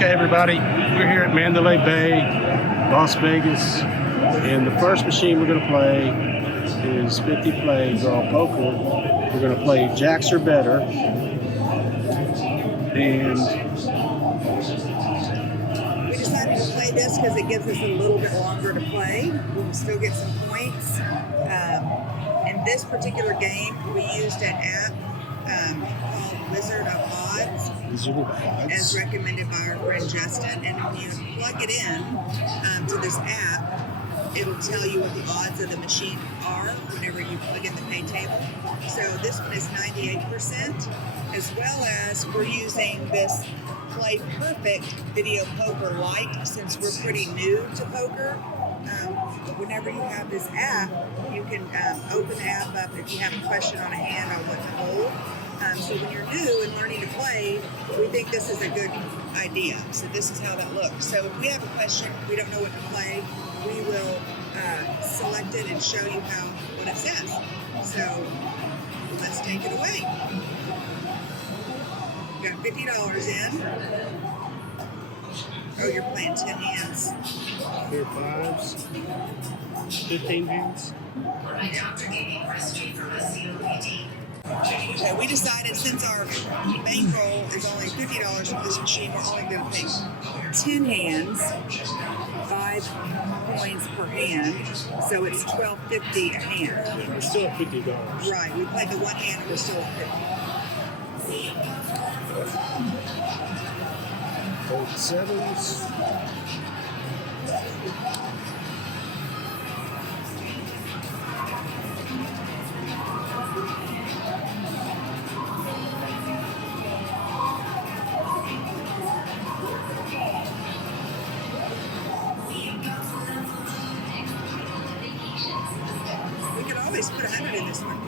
Okay, everybody, we're here at Mandalay Bay, Las Vegas, and the first machine we're going to play is 50 Play Draw Poker. We're going to play Jacks or Better, and we decided to play this because it gives us a little bit longer to play. We will still get some points. In this particular game, we used an app called Wizard of Odds, as recommended by our friend Justin. And when you plug it in to this app, it'll tell you what the odds of the machine are whenever you plug in the pay table. So this one is 98%, as well as we're using this Play Perfect Video Poker Lite since we're pretty new to poker. Whenever you have this app, you can open the app up if you have a question on a hand on what to hold. So when you're new and learning to play, we think this is a good idea. So this is how that looks. So if we have a question, we don't know what to play, we will select it and show you what it says. So let's take it away. We got $50 in. Oh, you're playing 10 hands. 4 5s, 15 hands. Okay, we decided since our bankroll is only $50 from this machine, we're only going to pick 10 hands, 5 coins per hand, so it's $12.50 a hand. We're still at $50. Right, we played the one hand and we're still at 50. Hold 7s. We could always put 100 in this one.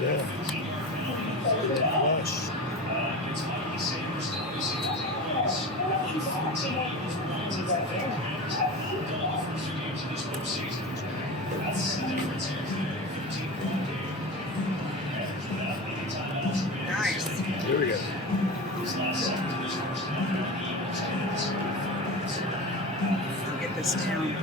Yeah. Flush. Nice. Here we go. Get this down.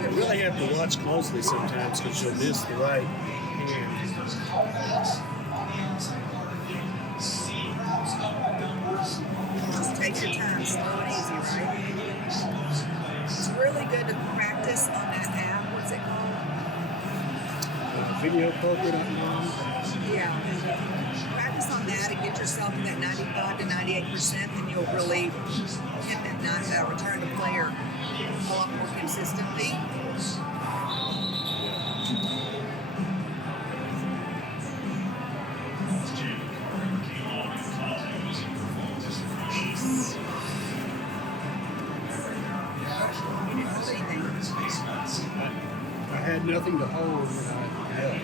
You really have to watch closely sometimes because you'll miss the right hand. Just take your time, slow and easy, right? It's really good to practice on that app. What's it called? Videopoker.com. Yeah. Practice on that and get yourself to that 95 to 98%, and you'll really hit that return to player a lot more consistently. I had nothing to hold when I held.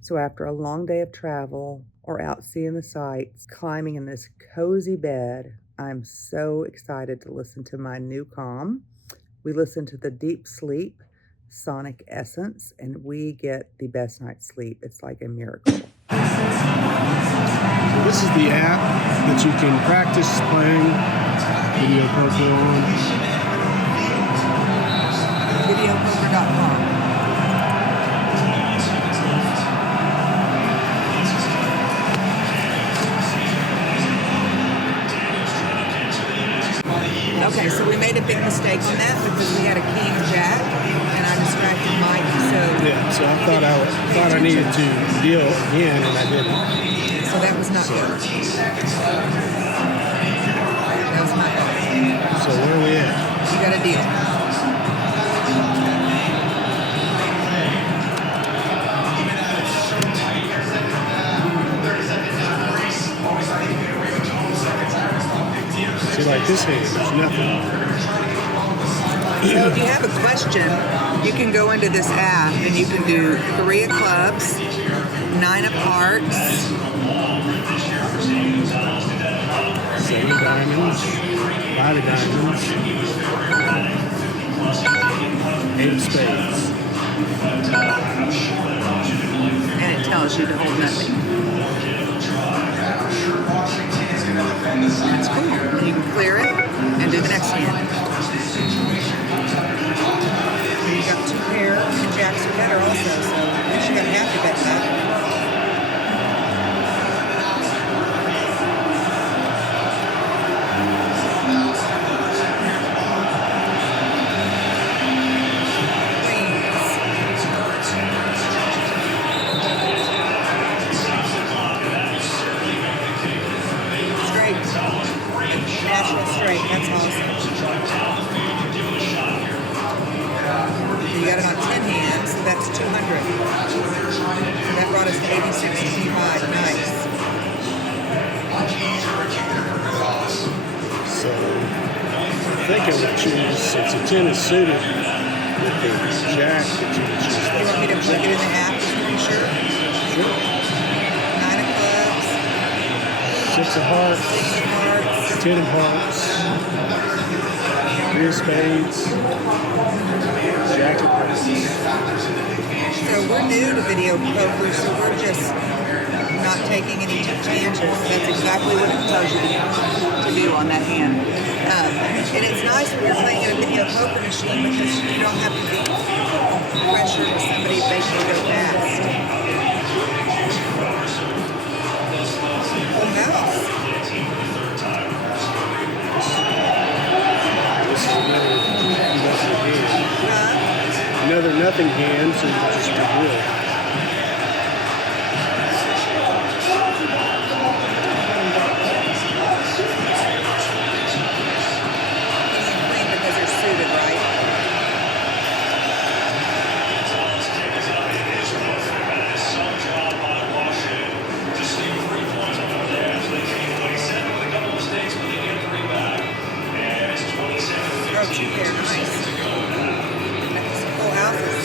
So after a long day of travel or out seeing the sights, climbing in this cozy bed, I'm so excited to listen to my new calm. We listen to the Deep Sleep Sonic Essence, and we get the best night's sleep. It's like a miracle. So this is the app that you can practice playing video poker on. Videopoker.com. Okay, so we made a big mistake in that because we had a king jack, and I distracted Mike. So Yeah, so I thought I needed to deal again, and I didn't. so that was not good. That was not good. So where are we at? You got a deal. So like this hand, there's nothing. So if you have a question, you can go into this app and you can do 3 of clubs, 9 of hearts, 7 of diamonds, 5 of diamonds, 8 of spades. and it tells you to hold nothing. That's cool. You can clear it and do the next hand. You got 2 pair and jacks are better also, so at least you got half to bet that. Natural straight, that's awesome. You got it on 10 hands, so that's 200. So that brought us to 86.25. Nice. So I think I would choose, since the 10 is suited with the jack, that you would choose You that. want me to plug it in the app? Just to be sure. Sure. 9 of clubs, 6 of hearts, 6 of hearts. 10 of hearts, 3 of spades, jack of hearts. So we're new to video poker, so we're just not taking any tangents. That's exactly what it tells you to do on that hand. And it's nice when you're playing at a video poker machine because you don't have to be pressured with somebody making you go fast. Oh, mouse. This is another nothing hand. Huh? Another nothing hand, so you just reveal. Clean because they're suited, right? Oh, 2 pair, nice. That's full houses.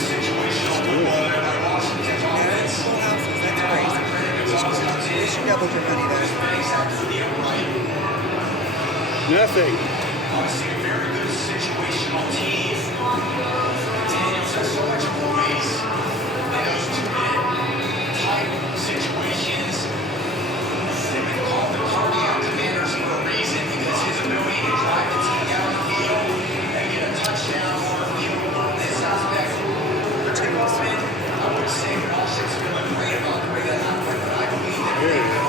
That's full houses, that's crazy. At least you doubled your money there. Nothing. There you go.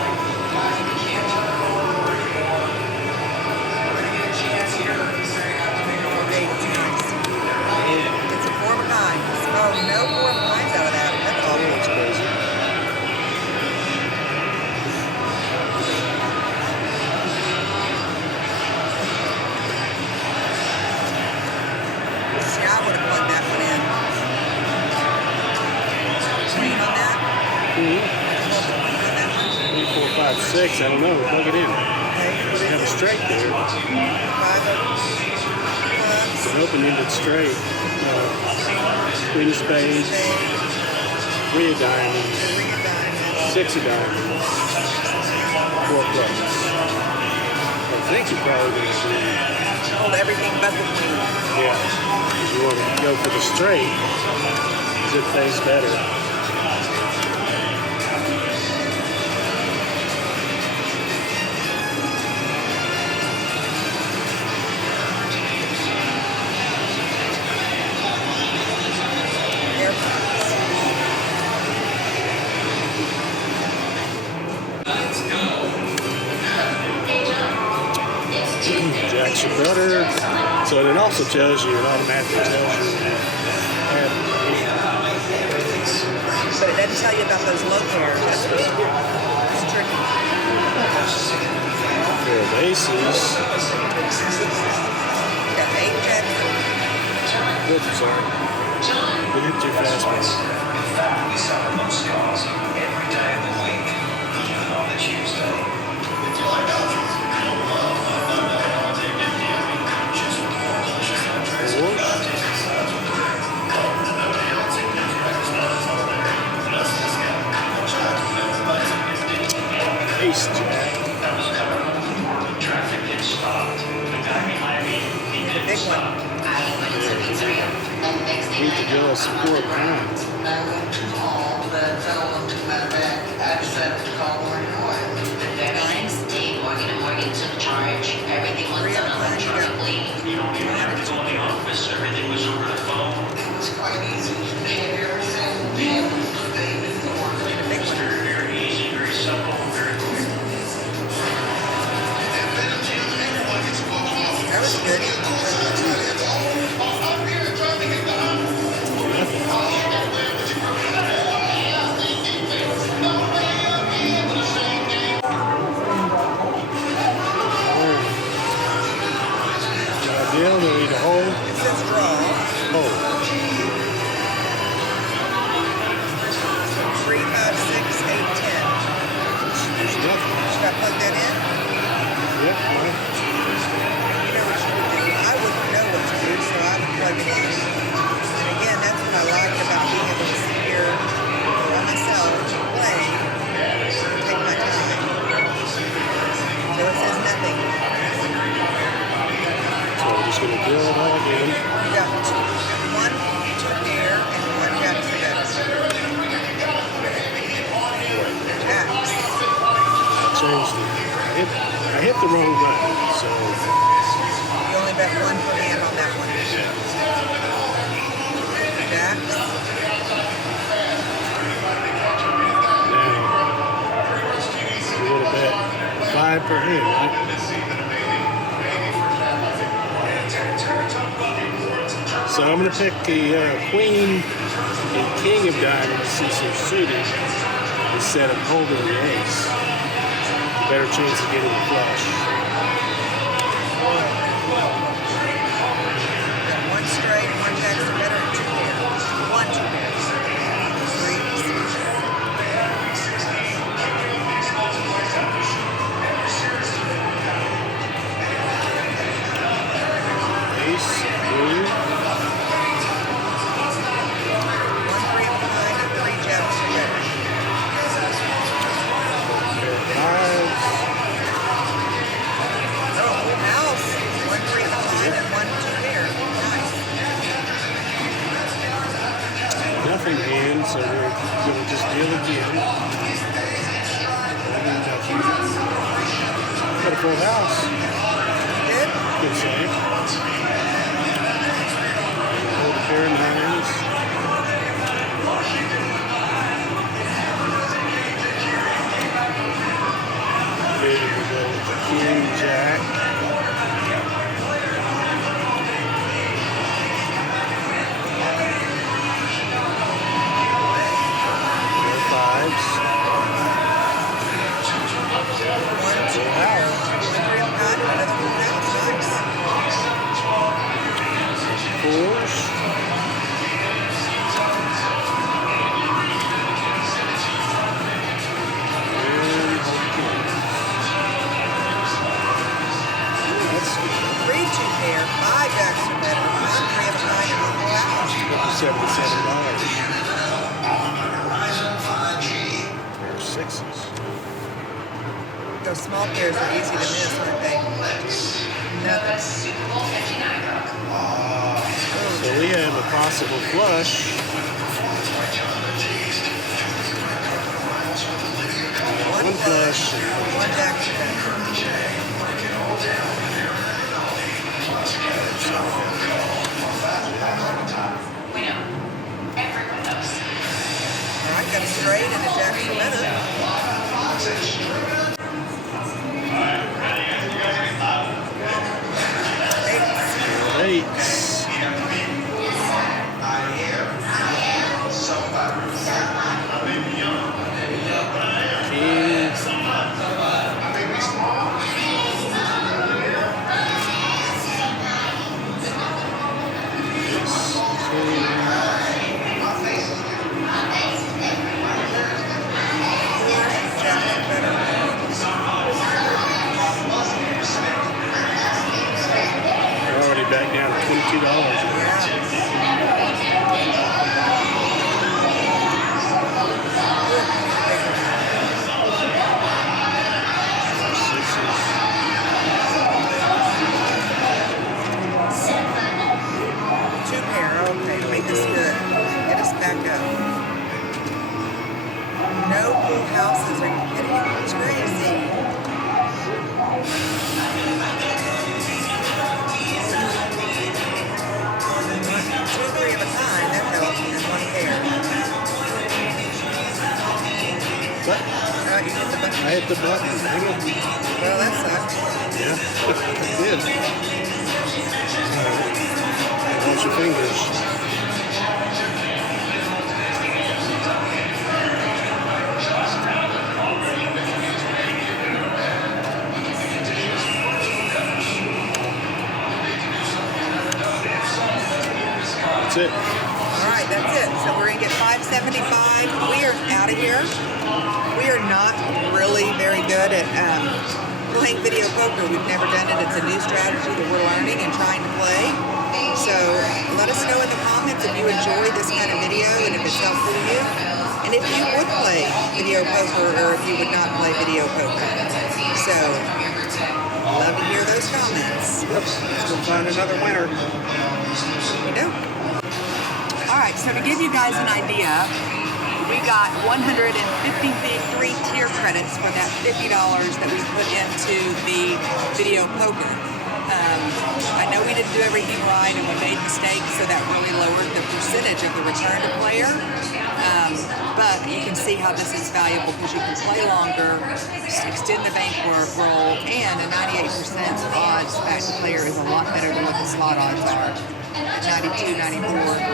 It's a 4 of nines. Oh, no 4 of nines out of that. That's all. That's crazy. See, I would have plugged that one in. Clean on that? Mm-hmm. On that one? 3, 4, 5, 6. I don't know. Plug it in. Okay. You have a straight there. 5 of clubs. It's an open-ended straight. Queen of spades, 3 of diamonds, 3 of diamonds. 6 of diamonds, 4 clubs. I think you're probably going to do, Hold everything but the queen. yeah, because you want to go for the straight, because it pays better. So it also tells you, it automatically tells you. But it doesn't tell you about those low pairs. That's it's tricky. Pair of aces. Got 8 jacks. Oops, sorry. We hit too fast, man. We sell the most cars every day of the week, even on a Tuesday. Ace jack. Traffic gets stopped. The big one. Need to go support behind. Nines. Morgan took charge. Everything was done electronically. You don't even have to go in the office. Everything was over the phone. The big one. Very easy, very simple, very quick. That was good. Deal, they need to hold. It says draw. Hold. 3, 5, 6, 8, 10. There's nothing. Should I plug that in? Yep. You know what you would do. I wouldn't know what to do, so I would plug it in. And again, that's what I like about being able to sit here by myself, play, take my time. So it says nothing. So we're just going to drill it all again. You got 1, 2 pair, and 1 jack together. Jacks. Changed it. I hit the wrong button, so You only bet 1 per hand on that one. Jacks. now we're going to bet 5 per hand, right? So I'm going to pick the queen and king of diamonds since they're suited instead of holding the ace. Better chance of getting a flush. Got 1 straight, 1 jacks are better, and 2 pairs. 1, 2 pairs. 3s. Ace, queen, 1 3 of a kind and 3 jacks are better. pair of fives, Oh, full house. 1 3 of a kind and 1 2 pair. Nice. nothing hand, so we're going to just deal again. Got a full house. Good? Good save. Hold a pair of nines. Maybe we'll go with the king, jack. Pair of fives. 1 2 pair. 1 3 of a kind and another full house. Nice. Fours. And hold king. That's good. 3 2 pair. 5 jacks are better. 1 3 of a kind and a full house. $77. Pair of sixes. Those small pairs are easy to miss, aren't they? Nothing. So we have a possible flush. One flush. 1 jack are better. We know. Everyone knows. All right, got a straight and a jack are better. Eight. back up. No full houses, are you kidding? It's crazy. 2 or 3 of a kind, that helps, and 1 pair. What? You hit the button. I hit the button. Dang it. Well, that sucks. Yeah, it did. Watch your fingers. That's it. Alright, that's it. So we're going to get 575. We are out of here. We are not really very good at playing video poker. We've never done it. It's a new strategy that we're learning and trying to play. So let us know in the comments if you enjoy this kind of video and if it's helpful to you. And if you would play video poker or if you would not play video poker. So, I'd love to hear those comments. Yep. Let's go find another winner. You know? Alright, so to give you guys an idea, we got 153 tier credits for that $50 that we put into the video poker. I know we didn't do everything right and we made mistakes, so that really lowered the percentage of the return to player. But you can see how this is valuable because you can play longer, extend the bankroll, and a 98% odds back to player is a lot better than what the slot odds are. 92, 94%.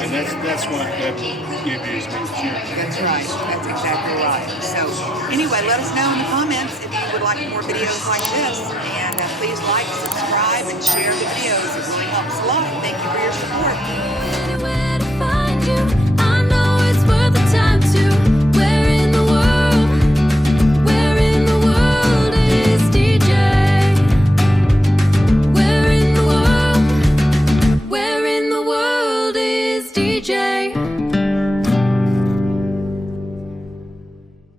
And that's what that gives me too. That's right. That's exactly right. So anyway, let us know in the comments if you would like more videos like this. And please like, subscribe, and share the videos. It really helps a lot. Thank you for your support.